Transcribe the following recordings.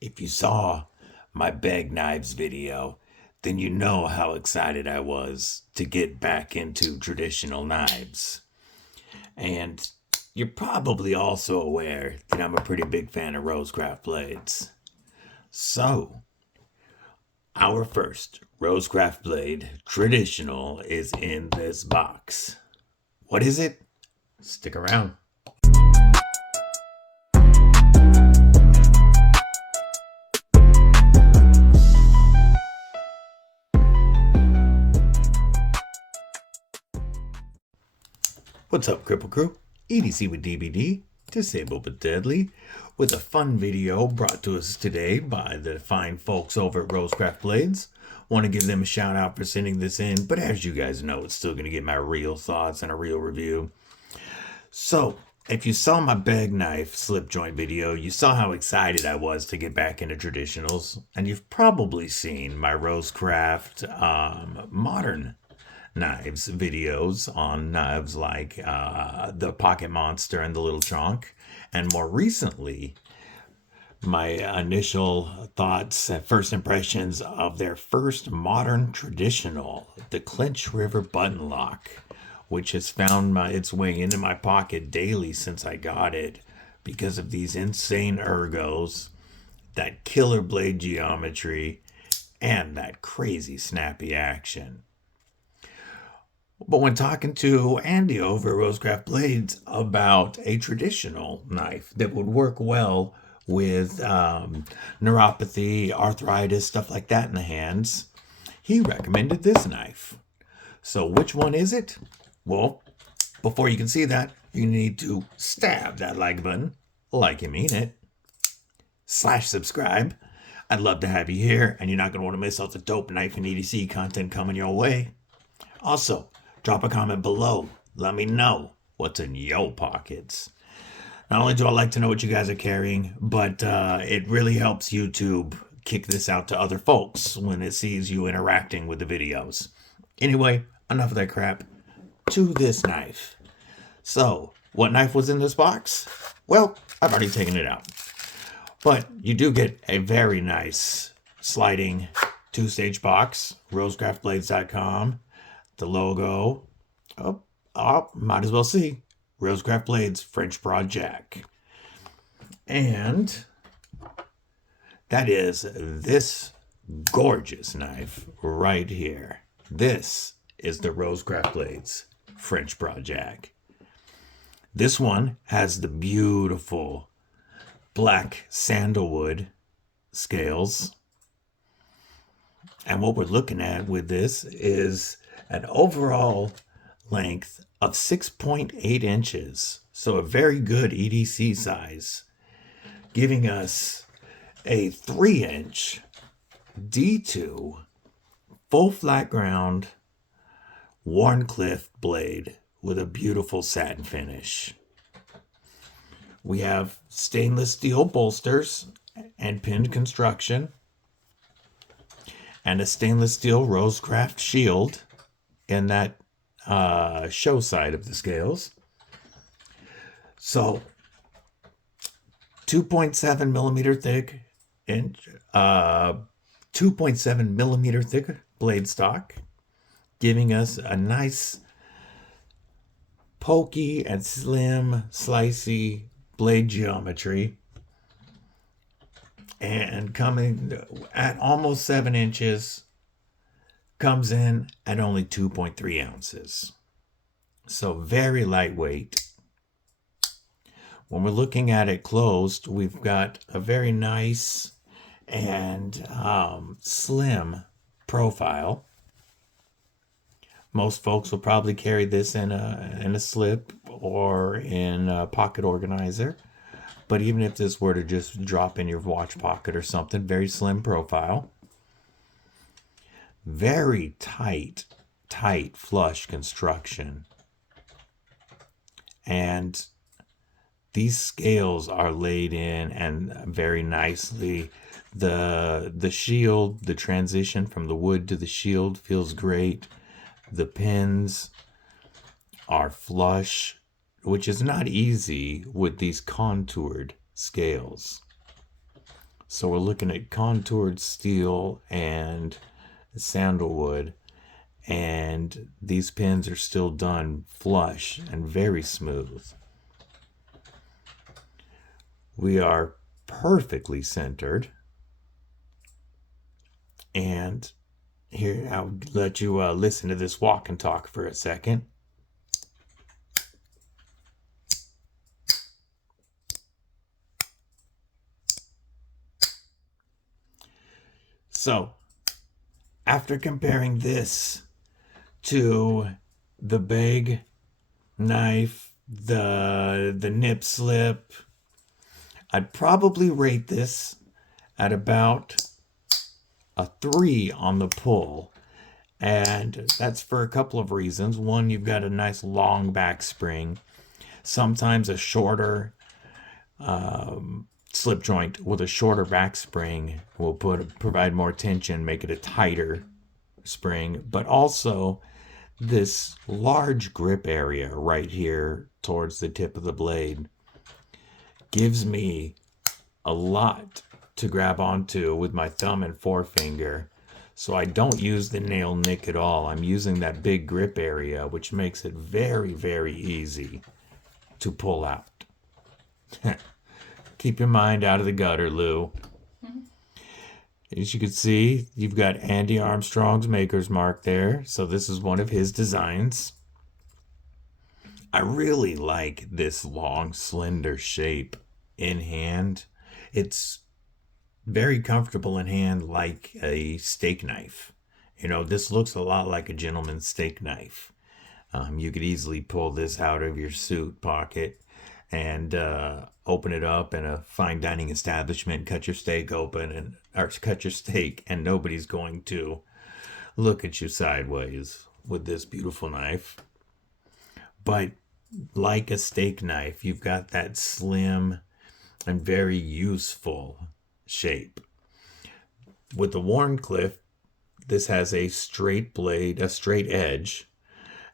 If you saw my bag knives video, then you know how excited I was to get back into traditional knives. And you're probably also aware that I'm a pretty big fan of Rosecraft blades. So, our first Rosecraft blade traditional is in this box. What is it? Stick around. What's up, Cripple Crew? EDC with DBD, Disabled but Deadly, with a fun video brought to us today by the fine folks over at Rosecraft Blades. Want to give them a shout out for sending this in, but as you guys know, it's still going to get my real thoughts and a real review. So, if you saw my bag knife slip joint video, you saw how excited I was to get back into traditionals, and you've probably seen my Rosecraft modern knives videos on knives like the Pocket Monster and the Little Chonk, and more recently my initial thoughts and first impressions of their first modern traditional, the Clinch River button lock, which has found its way into my pocket daily since I got it because of these insane ergos, that killer blade geometry, and that crazy snappy action. But when talking to Andy over Rosecraft Blades about a traditional knife that would work well with neuropathy, arthritis, stuff like that in the hands, he recommended this knife. So which one is it? Well, before you can see that, you need to stab that like button, like you mean it, /subscribe. I'd love to have you here, and you're not going to want to miss out the dope knife and EDC content coming your way. Also, drop a comment below. Let me know what's in your pockets. Not only do I like to know what you guys are carrying, but it really helps YouTube kick this out to other folks when it sees you interacting with the videos. Anyway, enough of that crap. To this knife. So, what knife was in this box? Well, I've already taken it out. But you do get a very nice sliding two-stage box, rosecraftblades.com. The logo, might as well see, Rosecraft Blades French Broad Jack. And that is this gorgeous knife right here. This is the Rosecraft Blades French Broad Jack. This one has the beautiful black sandalwood scales. And what we're looking at with this is an overall length of 6.8 inches. So a very good EDC size, giving us a 3-inch D2 full flat ground Wharncliffe blade with a beautiful satin finish. We have stainless steel bolsters and pinned construction, and a stainless steel Rosecraft shield in that show side of the scales. So 2.7 millimeter thick and 2.7 millimeter thick blade stock, giving us a nice pokey and slim slicey blade geometry, and coming at almost 7 inches, comes in at only 2.3 ounces. So very lightweight. When we're looking at it closed, we've got a very nice and slim profile. Most folks will probably carry this in a slip or in a pocket organizer. But even if this were to just drop in your watch pocket or something, very slim profile. Very tight flush construction. And these scales are laid in and very nicely. The shield, the transition from the wood to the shield feels great. The pins are flush, which is not easy with these contoured scales. So we're looking at contoured steel and sandalwood, and these pins are still done flush and very smooth. We are perfectly centered, and here I'll let you listen to this walk and talk for a second. So after comparing this to the big knife, the nip slip, I'd probably rate this at about a 3 on the pull. And that's for a couple of reasons. One, you've got a nice long back spring. Sometimes a shorter slip joint with a shorter back spring will provide more tension, make it a tighter spring. But also this large grip area right here towards the tip of the blade gives me a lot to grab onto with my thumb and forefinger. So I don't use the nail nick at all. I'm using that big grip area, which makes it very, very easy to pull out. Keep your mind out of the gutter, Lou. As you can see, you've got Andy Armstrong's maker's mark there. So this is one of his designs. I really like this long, slender shape in hand. It's very comfortable in hand, like a steak knife. You know, this looks a lot like a gentleman's steak knife. You could easily pull this out of your suit pocket and open it up in a fine dining establishment, cut your steak open, or cut your steak, and nobody's going to look at you sideways with this beautiful knife. But like a steak knife, you've got that slim and very useful shape. With the Wharncliffe, this has a straight blade, a straight edge,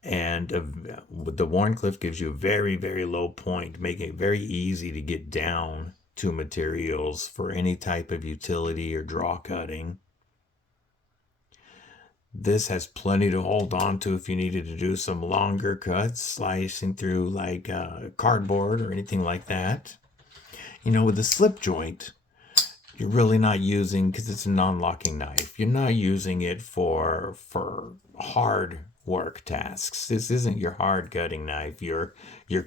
and the Wharncliffe gives you a very, very low point, making it very easy to get down to materials for any type of utility or draw cutting. This has plenty to hold on to if you needed to do some longer cuts, slicing through like cardboard or anything like that. You know, with the slip joint, you're really not using, because it's a non-locking knife, you're not using it for hard work tasks. This isn't your hard cutting knife, your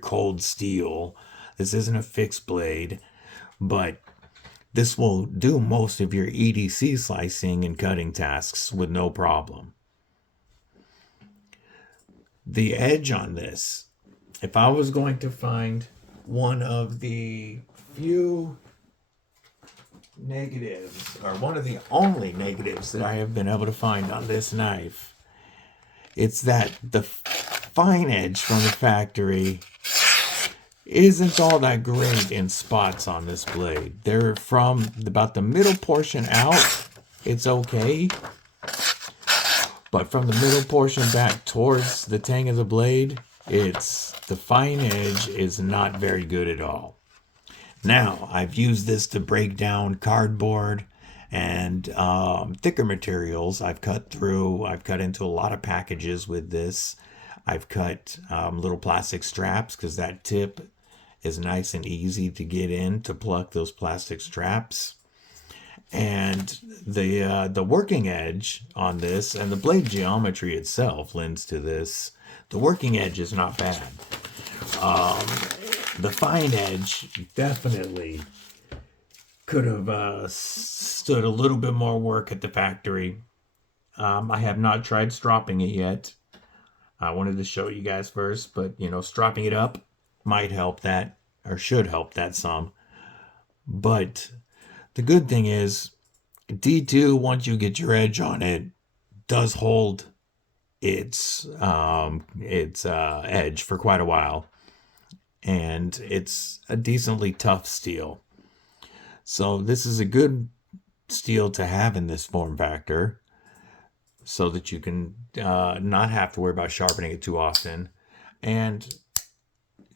cold steel. This isn't a fixed blade, but this will do most of your EDC slicing and cutting tasks with no problem. The edge on this, if I was going to find one of the few negatives, or one of the only negatives that I have been able to find on this knife, it's that the fine edge from the factory isn't all that great in spots on this blade. They're from about the middle portion out, it's okay. But from the middle portion back towards the tang of the blade, the fine edge is not very good at all. Now, I've used this to break down cardboard and thicker materials. I've cut into a lot of packages with this. I've cut little plastic straps because that tip is nice and easy to get in to pluck those plastic straps. And the working edge on this, and the blade geometry itself lends to this. The working edge is not bad. The fine edge definitely could have stood a little bit more work at the factory. I have not tried stropping it yet. I wanted to show you guys first, but you know, stropping it up might help that, or should help that some. But the good thing is, D2, once you get your edge on it, does hold its edge for quite a while. And it's a decently tough steel. So this is a good steel to have in this form factor, so that you can not have to worry about sharpening it too often. And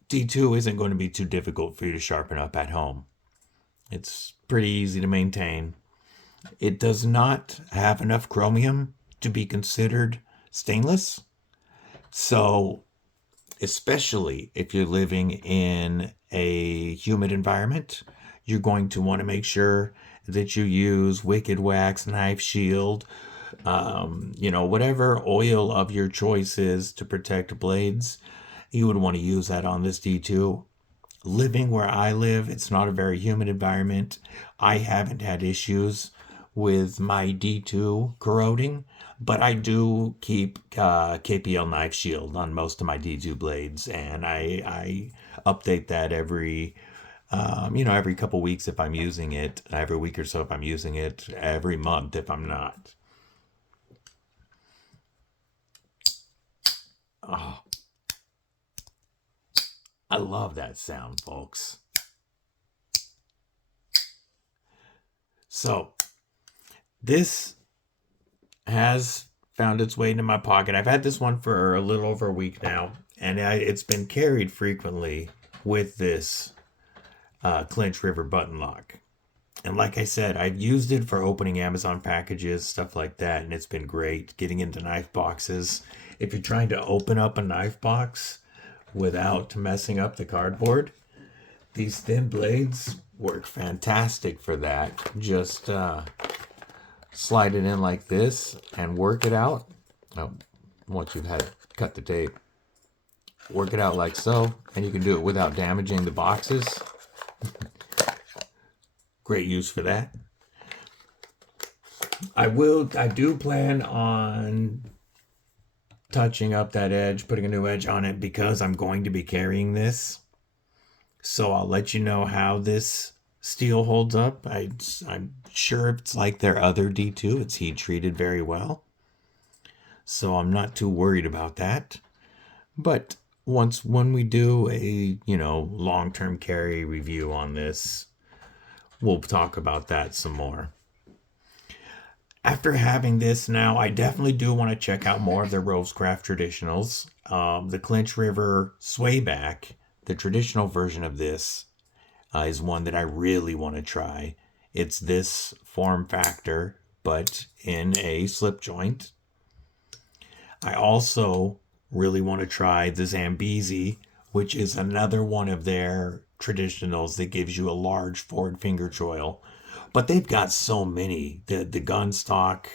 D2 isn't going to be too difficult for you to sharpen up at home. It's pretty easy to maintain. It does not have enough chromium to be considered stainless. So, especially if you're living in a humid environment, you're going to want to make sure that you use Wicked Wax, Knife Shield, whatever oil of your choice is to protect blades. You would want to use that on this D2. Living where I live, it's not a very humid environment. I haven't had issues with my D2 corroding, but I do keep KPL Knife Shield on most of my D2 blades, and I update that every couple weeks if I'm using it, every week or so if I'm using it, every month if I'm not. Oh, I love that sound, folks. So, this has found its way into my pocket. I've had this one for a little over a week now, and it's been carried frequently with this Clinch River button lock. And like I said, I've used it for opening Amazon packages, stuff like that, and it's been great getting into knife boxes. If you're trying to open up a knife box without messing up the cardboard, these thin blades work fantastic for that. Just slide it in like this and work it out. Oh, once you've had it, cut the tape. Work it out like so, and you can do it without damaging the boxes. Great use for that. I do plan on touching up that edge, putting a new edge on it because I'm going to be carrying this. So I'll let you know how this steel holds up. I'm sure it's like their other D2. It's heat treated very well. So I'm not too worried about that. But when we do a, long-term carry review on this, we'll talk about that some more. After having this now, I definitely do want to check out more of the Rosecraft traditionals. The Clinch River Swayback, the traditional version of this, is one that I really want to try. It's this form factor, but in a slip joint. I also really want to try the Zambezi, which is another one of their traditionals that gives you a large forward finger choil. But they've got so many. The gun stock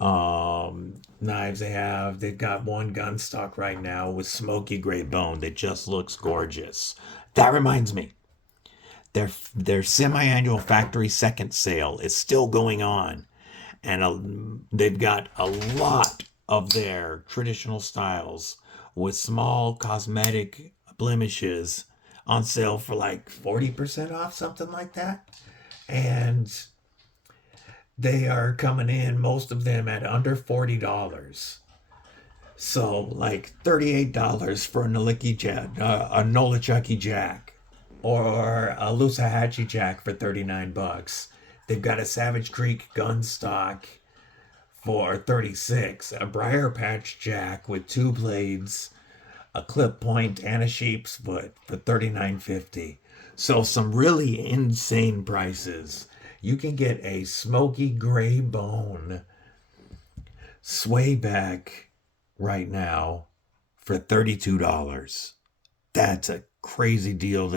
knives they've got one gun stock right now with smoky gray bone that just looks gorgeous. That reminds me, their semi-annual factory second sale is still going on, and they've got a lot of their traditional styles with small cosmetic blemishes on sale for like 40% off, something like that. And they are coming in, most of them at under $40. So like $38 for a Nolichucky Jack, or a Loosahatchee Jack for $39. They've got a Savage Creek gun stock for $36, a Briar Patch Jack with 2 blades, a clip point, and a sheep's foot for $39.50. So some really insane prices. You can get a smoky gray bone swayback right now for $32. That's a crazy deal.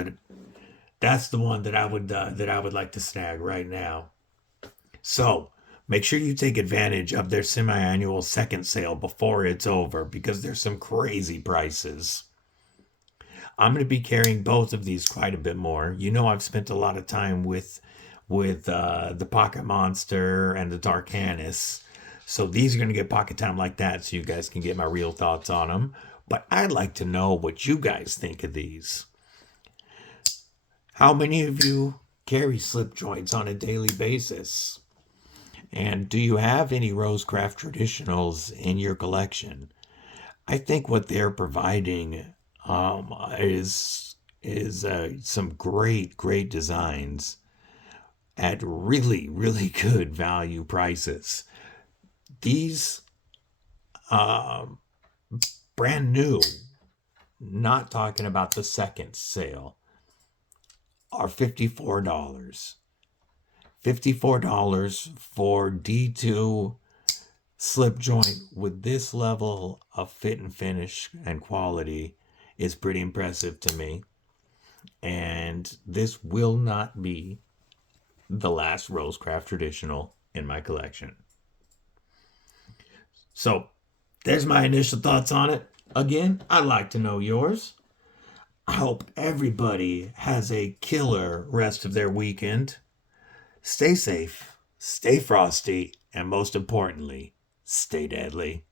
That's the one that I would like to snag right now. So make sure you take advantage of their semi-annual second sale before it's over, because there's some crazy prices. I'm going to be carrying both of these quite a bit more. I've spent a lot of time with the Pocket Monster and the Darkanis. So these are going to get pocket time like that, so you guys can get my real thoughts on them. But I'd like to know what you guys think of these. How many of you carry slip joints on a daily basis? And do you have any Rosecraft traditionals in your collection? I think what they're providing is some great designs at really, really good value prices. These brand new, not talking about the second sale, are $54. $54 for D2 slip joint with this level of fit and finish and quality is pretty impressive to me. And this will not be the last Rosecraft traditional in my collection. So there's my initial thoughts on it. Again, I'd like to know yours. I hope everybody has a killer rest of their weekend. Stay safe, stay frosty, and most importantly, stay deadly.